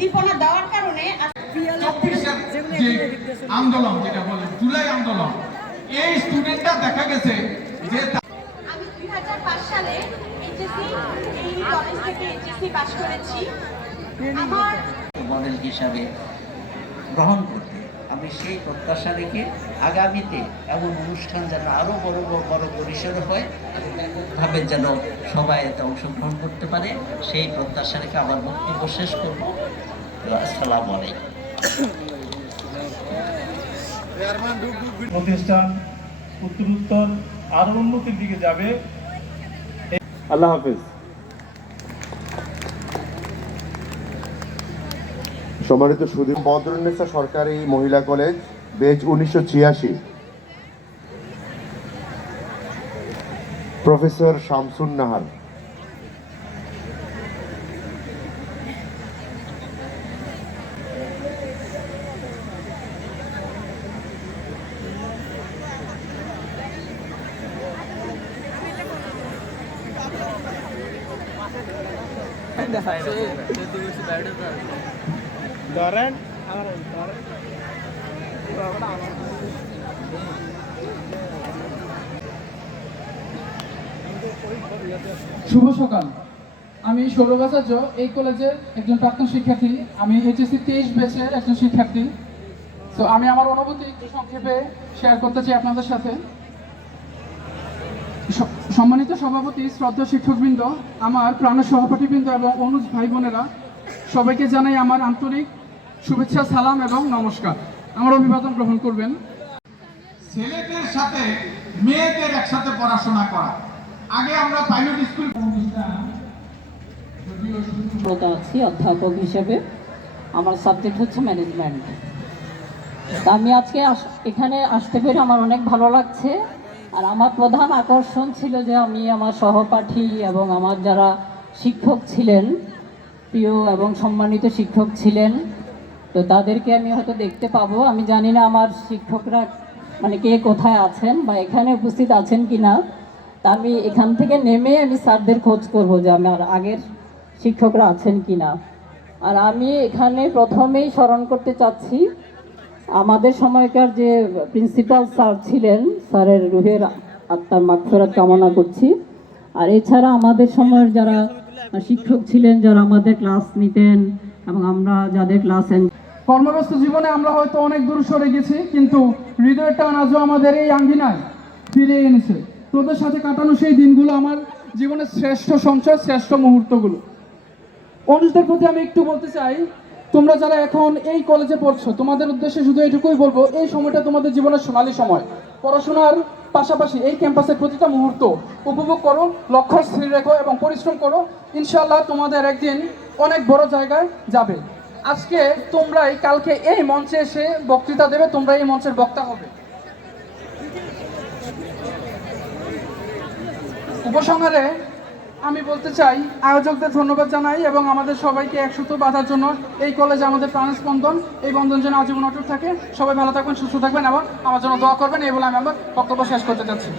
উদ্দীপনা দেওয়ার কারণে আন্দোলন যেটা বলে জুলাই আন্দোলন, এই স্টুডেন্টটা দেখা গেছে যে আমি 2005 সালে এইচএসসি এই কলেজ থেকে এইচএসসি পাস করেছি। আমার মডেল হিসাবে গ্রহণ করতে আমি সেই প্রত্যাশা রেখে আগামীতে এমন অনুষ্ঠান যেন আরও বড় পরিসরে হয়, ভাবে যেন সবাই এতে অংশগ্রহণ করতে পারে, সেই প্রত্যাশা রেখে আমার বক্তব্য শেষ করব। আসসালামু আলাইকুম। প্রতিষ্ঠান উত্তরোত্তর আরো উন্নতির দিকে যাবে। আল্লাহ হাফেজ। সম্মানিত সুধী, বদরুন্নেসা সরকারি মহিলা কলেজ, বেজ 1986, প্রফেসর শামসুন নাহার। শুভ সকাল। আমি সৌরভ আচার্য, এই কলেজের একজন প্রাক্তন শিক্ষার্থী। আমি এইচএসসি 23 ব্যাচের একজন শিক্ষার্থী। তো আমি আমার অনুভূতি সংক্ষেপে শেয়ার করতে চাই আপনাদের সাথে। সম্মানিত সভাপতি, শ্রদ্ধা শিক্ষকবৃন্দ, আমার প্রাণের সহপাঠীবৃন্দ এবং অনুজ ভাই বোনেরা, সবাইকে জানাই আমার আন্তরিক শুভেচ্ছা, সালাম এবং নমস্কার। আমার অভিবাদন গ্রহণ করবেন। ছেলেদের সাথে মেয়েদের একসাথে পড়াশোনা করা, আগে আমরা পাইলট স্কুল আছি অধ্যাপক হিসেবে। আমার সাবজেক্ট হচ্ছে ম্যানেজমেন্ট। আমি আজকে এখানে আসতে পেরে আমার অনেক ভালো লাগছে। আর আমার প্রধান আকর্ষণ ছিল যে আমি আমার সহপাঠী এবং আমার যারা শিক্ষক ছিলেন, প্রিয় এবং সম্মানিত শিক্ষক ছিলেন, তো তাদেরকে আমি হয়তো দেখতে পাবো। আমি জানি না আমার শিক্ষকরা মানে কে কোথায় আছেন বা এখানে উপস্থিত আছেন কি না। তা আমি এখান থেকে নেমে আমি স্যারদের খোঁজ করব যে আমার আগের শিক্ষকরা আছেন কি না। আর আমি এখানে প্রথমেই স্মরণ করতে চাচ্ছি আমাদের সময়কার যে প্রিন্সিপাল স্যার ছিলেন, স্যারের রুহের আত্মার মাগফিরাত কামনা করছি। আর এছাড়া আমাদের সময়ের যারা শিক্ষক ছিলেন, যারা আমাদের ক্লাস নিতেন এবং আমরা যাদের ক্লাস কর্মব্যস্ত জীবনে আমরা হয়তো অনেক দূর সরে গেছি, কিন্তু হৃদয়ের টান আজও আমাদের এই আঙ্গিনায় ফিরে এনেছে। তোদের সাথে কাটানো সেই দিনগুলো আমার জীবনের শ্রেষ্ঠ সঞ্চয়, শ্রেষ্ঠ মুহূর্তগুলো। অনুজদের প্রতি আমি একটু বলতে চাই, তোমরা যারা এখন এই কলেজে পড়ছো, তোমাদের উদ্দেশ্যে শুধু এটুকুই বলবো, এই সময়টা তোমাদের জীবনের সোনালী সময়। পড়াশোনার পাশাপাশি এই ক্যাম্পাসের প্রতিটা মুহূর্ত উপভোগ করো, লক্ষ্য স্থির রেখো এবং পরিশ্রম করো। ইনশাআল্লাহ তোমাদের একদিন অনেক বড় জায়গায় যাবে। আজকে তোমরাই কালকে এই মঞ্চে এসে বক্তৃতা দেবে, তোমরা এই মঞ্চের বক্তা হবে। উপসংহারে আমি বলতে চাই, আয়োজকদের ধন্যবাদ জানাই এবং আমাদের সবাইকে একসূত্র বাঁধার জন্য এই কলেজে আমাদের প্রাণ স্পন্দন, এই বন্ধন যেন আজীবন অটুট থাকে। সবাই ভালো থাকবেন, সুস্থ থাকবেন এবং আমার জন্য দোয়া করবেন। এই বলে আমি আমার বক্তব্য শেষ করতে চাচ্ছি।